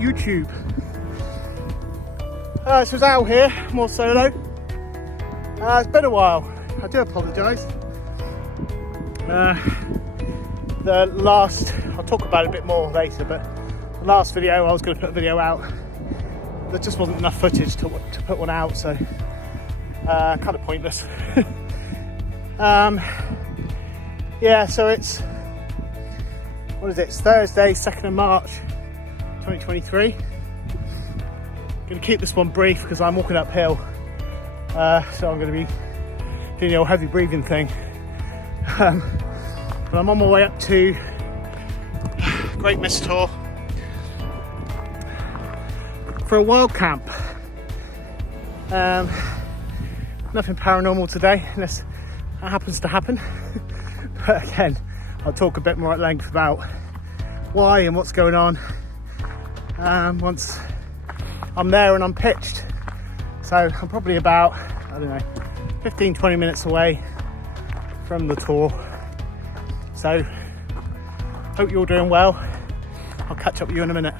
YouTube. This was Al here, more solo. It's been a while, I do apologise. The last, I'll talk about it a bit more later, but the last video I was going to put a video out, there just wasn't enough footage to put one out, so kind of pointless. Yeah, so it's, what is it, it's Thursday, 2nd of March 2023. Going to keep this one brief because I'm walking uphill, so I'm going to be doing the old heavy breathing thing. But I'm on my way up to Great Mis Tor for a wild camp. Nothing paranormal today, unless that happens to happen. But again, I'll talk a bit more at length about why and what's going on once I'm there and I'm pitched. So I'm probably about, I don't know, 15-20 minutes away from the tour. So hope you're all doing well. I'll catch up with you in a minute.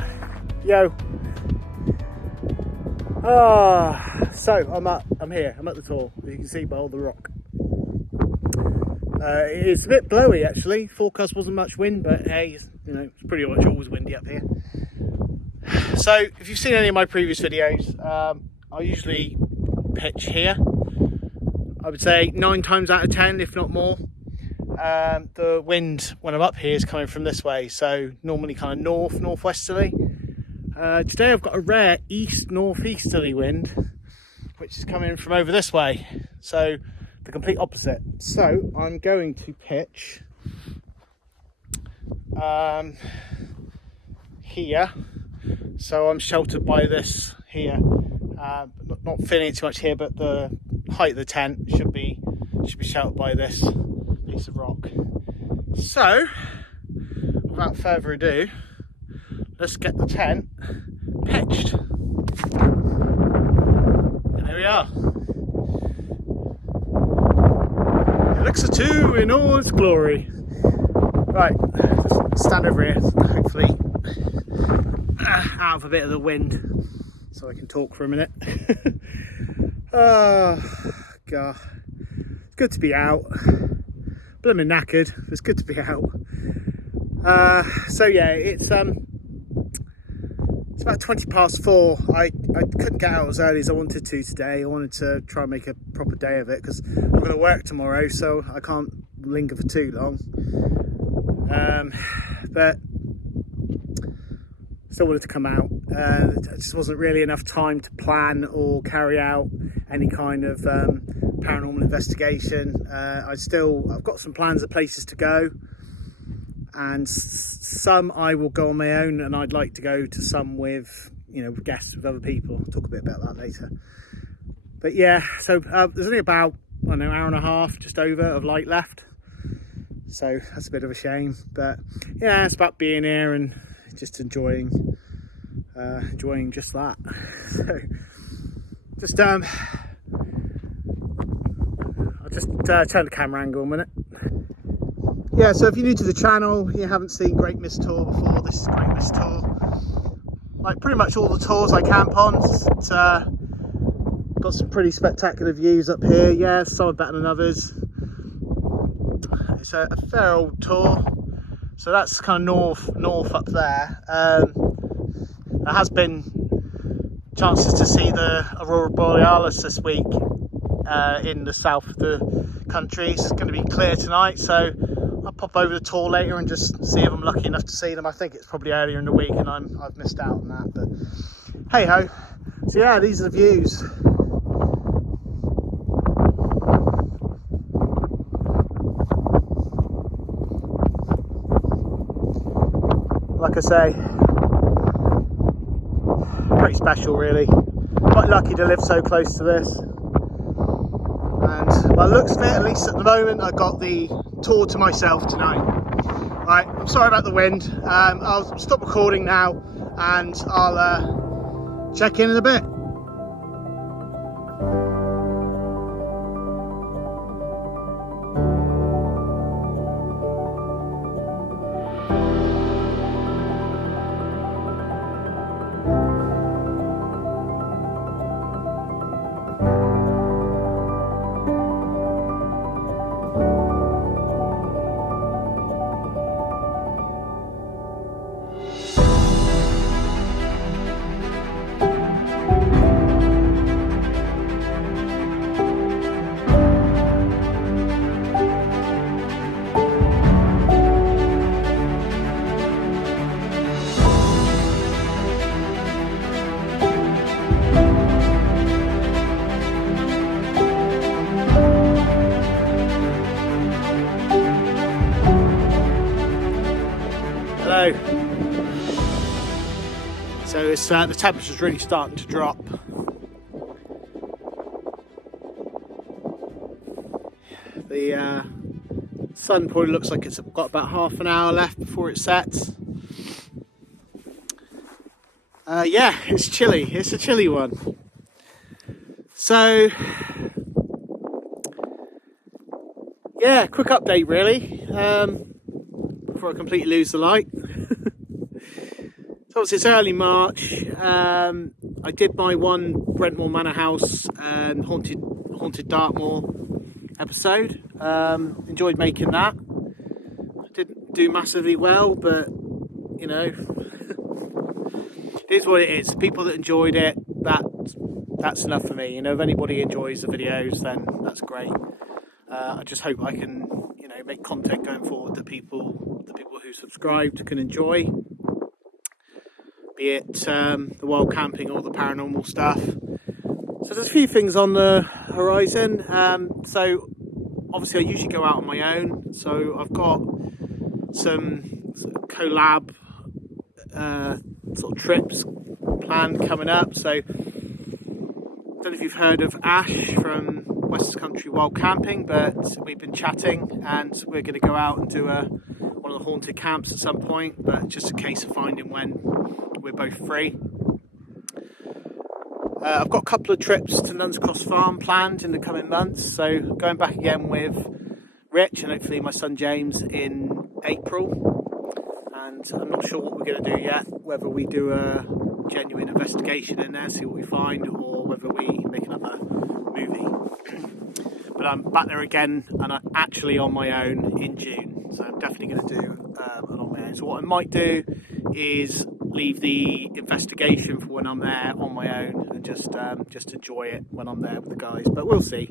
Yo. So I'm here, I'm at the tour, as you can see by all the rock. It's a bit blowy actually. Forecast wasn't much wind, but hey, you know, it's pretty much always windy up here. So if you've seen any of my previous videos, I usually pitch here. I would say 9 times out of 10, if not more. The wind when I'm up here is coming from this way, so normally kind of northwesterly. Today I've got a rare northeasterly wind, which is coming from over this way, so the complete opposite. So I'm going to pitch here, so I'm sheltered by this here. Not feeling it too much here, but the height of the tent should be sheltered by this piece of rock. So without further ado, let's get the tent pitched. And here we are. Elixir 2 in all its glory. Right, just stand over here, hopefully out of a bit of the wind, so I can talk for a minute. Oh god, it's good to be out. Blooming knackered, but it's good to be out. So yeah, it's about 20 past 4. I couldn't get out as early as I wanted to today. I wanted to try and make a proper day of it because I'm going to work tomorrow, so I can't linger for too long. But still wanted to come out. There just wasn't really enough time to plan or carry out any kind of paranormal investigation. I've got some plans of places to go, and some I will go on my own, and I'd like to go to some with, you know, guests, with other people. I'll talk a bit about that later. But yeah, so there's only about, I don't know, hour and a half, just over, of light left. So that's a bit of a shame, but yeah, it's about being here and just enjoying just that. So just I'll just turn the camera angle a minute. Yeah, so if you're new to the channel, you haven't seen Great Mis Tor before, this is Great Mis Tor. Like pretty much all the tours I camp on, it's got some pretty spectacular views up here. Yeah, some are better than others. It's a fair old tour, so that's kind of north up there. There has been chances to see the Aurora Borealis this week in the south of the country. It's going to be clear tonight, so I'll pop over the tour later and just see if I'm lucky enough to see them. I think it's probably earlier in the week and I've missed out on that, but hey ho. So yeah, these are the views. like I say, pretty special really. Quite lucky to live so close to this. And by the looks of it, at least at the moment, I got the tour to myself tonight. Right, I'm sorry about the wind. I'll stop recording now and I'll check in a bit. Hello. So it's the temperature's really starting to drop. The sun probably looks like it's got about half an hour left before it sets. Yeah, it's chilly. It's a chilly one. So yeah, quick update really. Before I completely lose the light. So obviously it's early March. I did my one Brentmoor Manor House and haunted Dartmoor episode. Enjoyed making that. I didn't do massively well, but you know, it is what it is. People that enjoyed it, that's enough for me. You know, if anybody enjoys the videos, then that's great. I just hope I can, you know, make content going forward that the people who subscribed can enjoy. Be it the wild camping or the paranormal stuff. So there's a few things on the horizon. So obviously I usually go out on my own. So I've got some sort of collab sort of trips planned coming up. So I don't know if you've heard of Ash from West Country Wild Camping, but we've been chatting and we're going to go out and do one of the haunted camps at some point, but just a case of finding when we're both free. I've got a couple of trips to Nuns Cross Farm planned in the coming months, so going back again with Rich and hopefully my son James in April, and I'm not sure what we're going to do yet, whether we do a genuine investigation in there, see what we find, or whether we make another movie. But I'm back there again and I'm actually on my own in June, so I'm definitely going to do an on my own. So what I might do is leave the investigation for when I'm there on my own and just enjoy it when I'm there with the guys, but we'll see.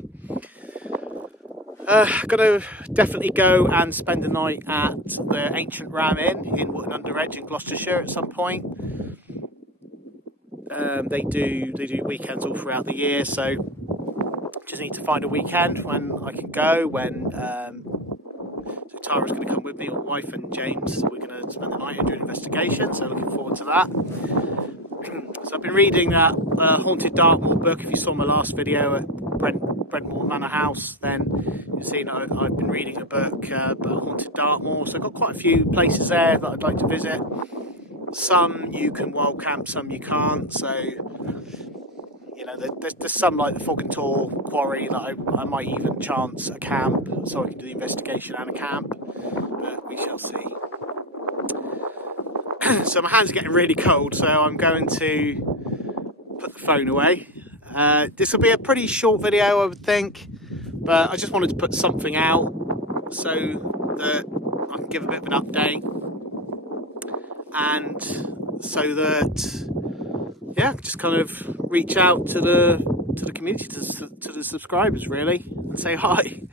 Gonna definitely go and spend the night at the Ancient Ram Inn in Wootton Under Edge in Gloucestershire at some point. They do weekends all throughout the year, so just need to find a weekend when I can go. So Tara's going to come with me, or wife, and James. We're going to spend the night and do an investigation, so looking forward to that. So I've been reading that Haunted Dartmoor book. If you saw my last video at Brentmoor Manor House, then you've seen I've been reading a book about Haunted Dartmoor. So I've got quite a few places there that I'd like to visit. Some you can wild camp, some you can't. So, you know, there's some like the Fog and Tor quarry that I might even chance a camp, so I can do the investigation and a camp. But we shall see. So my hands are getting really cold, so I'm going to put the phone away. This will be a pretty short video, I would think, but I just wanted to put something out so that I can give a bit of an update, and so that, yeah, just kind of reach out to the community, to the subscribers really, and say hi,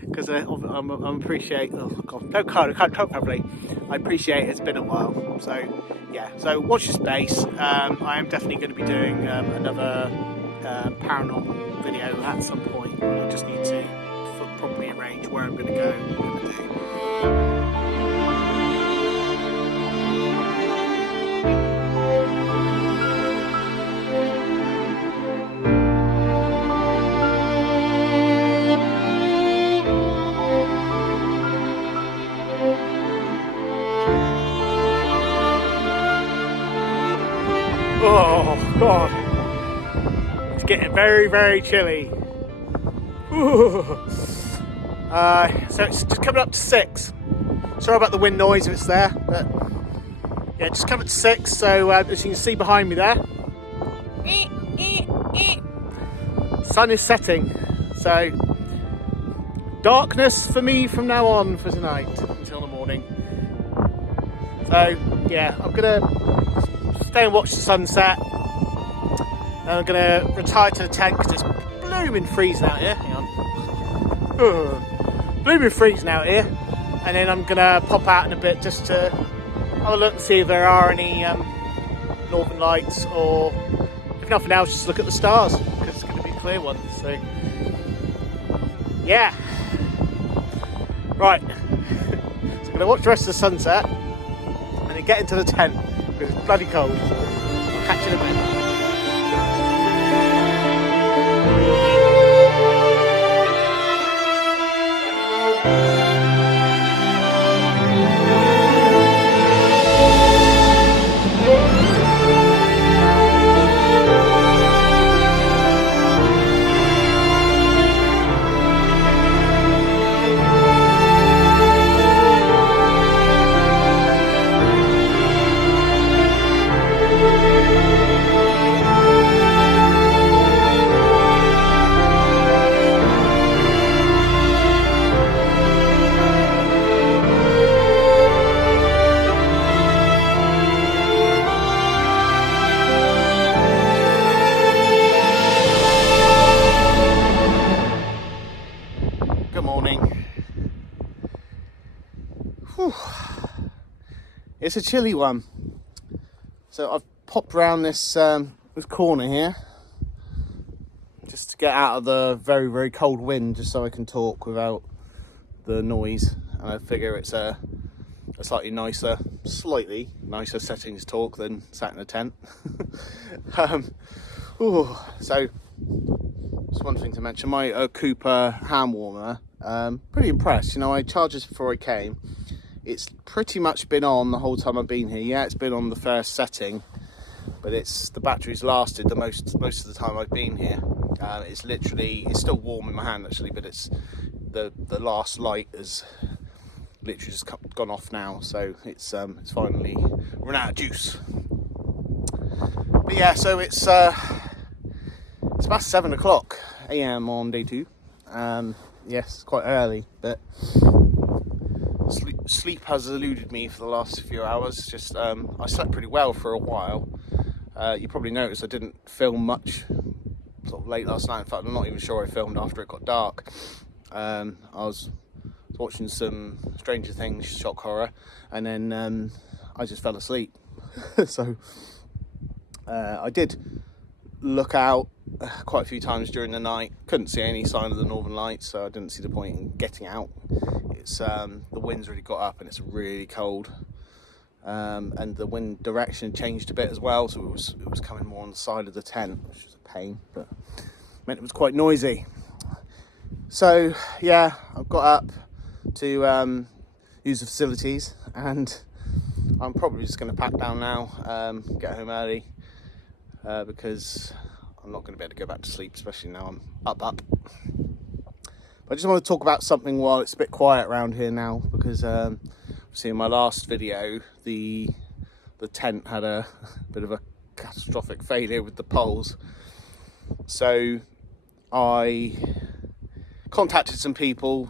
because I appreciate. Oh God, I can't talk properly. I appreciate it's been a while. So yeah, so watch your space. I am definitely going to be doing another paranormal video at some point. I just need to properly arrange where I'm going to go and what I'm going to do. God, it's getting very, very chilly. So it's just coming up to 6. Sorry about the wind noise if it's there, but yeah, just coming to 6. So as you can see behind me there, sun is setting. So darkness for me from now on for tonight until the morning. So yeah, I'm gonna stay and watch the sunset. Then I'm gonna retire to the tent because it's blooming freezing out here. Hang on. Blooming freezing out here. And then I'm gonna pop out in a bit just to have a look and see if there are any northern lights, or if nothing else, just look at the stars because it's gonna be a clear one. So yeah. Right. So I'm gonna watch the rest of the sunset and then get into the tent because it's bloody cold. I'll catch you in a bit. Good morning. Whew. It's a chilly one. So I've popped around this corner here just to get out of the very, very cold wind, just so I can talk without the noise. And I figure it's a slightly nicer setting to talk than sat in a tent. So just one thing to mention, my Cooper hand warmer, pretty impressed. You know, I charged this before I came. It's pretty much been on the whole time I've been here. Yeah, it's been on the first setting, but the battery's lasted the most of the time I've been here. It's still warm in my hand actually, but it's the last light has literally just gone off now, so it's finally run out of juice. But yeah, so it's past 7 o'clock AM on day 2. Yes, quite early, but sleep has eluded me for the last few hours. Just I slept pretty well for a while. You probably noticed I didn't film much sort of late last night. In fact, I'm not even sure I filmed after it got dark. I was watching some Stranger Things shock horror, and then I just fell asleep. So I did look out quite a few times during the night. Couldn't see any sign of the northern lights, so I didn't see the point in getting out. It's the wind's really got up and it's really cold, and the wind direction changed a bit as well, so it was coming more on the side of the tent, which was a pain, but meant it was quite noisy. So yeah, I've got up to use the facilities, and I'm probably just going to pack down now, get home early, because I'm not going to be able to go back to sleep, especially now I'm up. But I just want to talk about something while it's a bit quiet around here now, because see, in my last video, the tent had a bit of a catastrophic failure with the poles. So I contacted some people,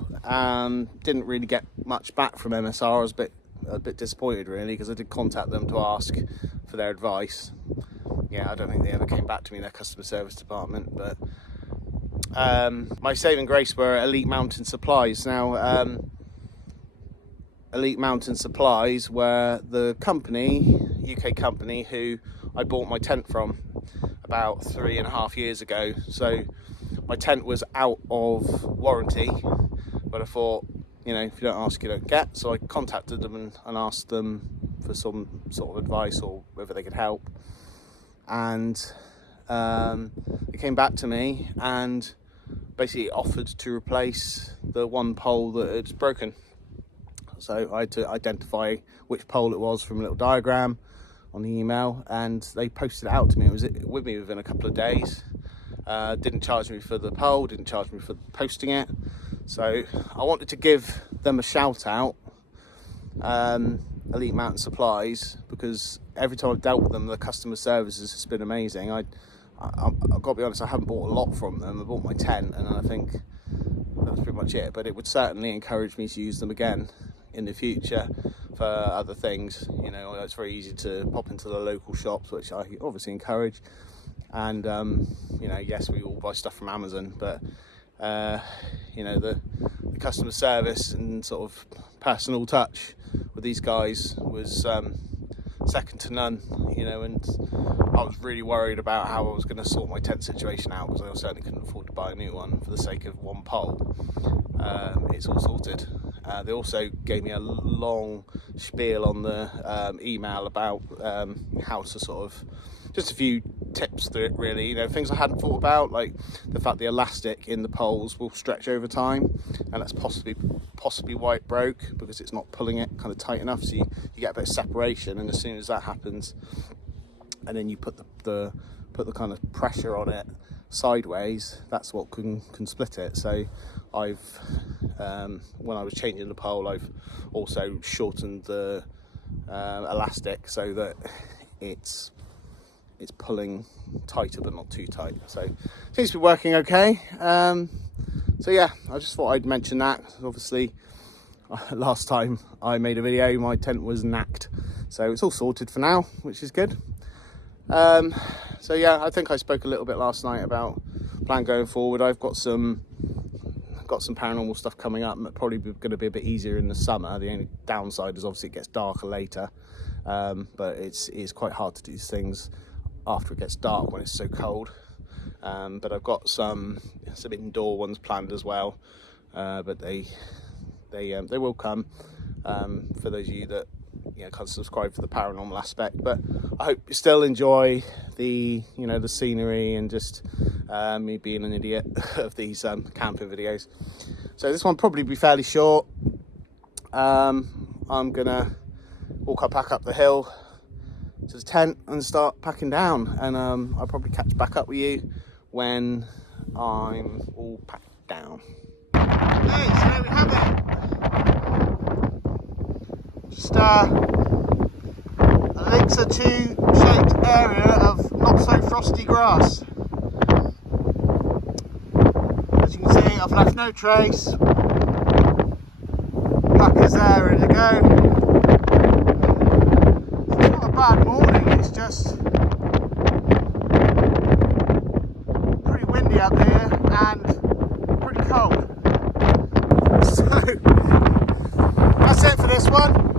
didn't really get much back from MSR. I was a bit disappointed really, because I did contact them to ask for their advice. Yeah, I don't think they ever came back to me in their customer service department, but my saving grace were Elite Mountain Supplies. Now, Elite Mountain Supplies were the UK company who I bought my tent from about 3.5 years ago. So my tent was out of warranty, but I thought, you know, if you don't ask, you don't get. So I contacted them and asked them for some sort of advice or whether they could help. And they came back to me and basically offered to replace the one pole that had broken. So I had to identify which pole it was from a little diagram, on the email, and they posted it out to me. It was with me within a couple of days. Didn't charge me for the pole, didn't charge me for posting it. So I wanted to give them a shout out, Elite Mountain Supplies, because every time I've dealt with them, the customer service has been amazing. I've got to be honest, I haven't bought a lot from them. I bought my tent, and I think that's pretty much it. But it would certainly encourage me to use them again in the future for other things. You know, it's very easy to pop into the local shops, which I obviously encourage. And you know, yes, we all buy stuff from Amazon, but you know, the customer service and sort of personal touch with these guys was second to none. You know, and I was really worried about how I was going to sort my tent situation out, because I certainly couldn't afford to buy a new one for the sake of one pole. It's all sorted. They also gave me a long spiel on the email about how to sort of, just a few tips through it really, you know, things I hadn't thought about, like the fact the elastic in the poles will stretch over time, and that's possibly why it broke, because it's not pulling it kind of tight enough, so you get a bit of separation, and as soon as that happens, and then you put the kind of pressure on it sideways, that's what can split it. So I've when I was changing the pole, I've also shortened the elastic so that it's pulling tighter but not too tight. So seems to be working okay. So yeah, I just thought I'd mention that. Obviously last time I made a video, my tent was knacked, so it's all sorted for now, which is good. So yeah, I think I spoke a little bit last night about plan going forward. I've got some paranormal stuff coming up, probably going to be a bit easier in the summer. The only downside is obviously it gets darker later, but it's quite hard to do these things after it gets dark when it's so cold. But I've got some indoor ones planned as well, but they will come for those of you that, you know, kind of subscribe for the paranormal aspect. But I hope you still enjoy the, you know, the scenery and just me being an idiot of these camping videos. So this one probably be fairly short. I'm gonna walk back up the hill to the tent and start packing down, and I'll probably catch back up with you when I'm all packed down. Okay, so there we have it. Just a elixir 2 shaped area of not so frosty grass. As you can see, I've left no trace. Pack is there, ready to go. It's not a bad morning, it's just pretty windy out here and pretty cold. So that's it for this one.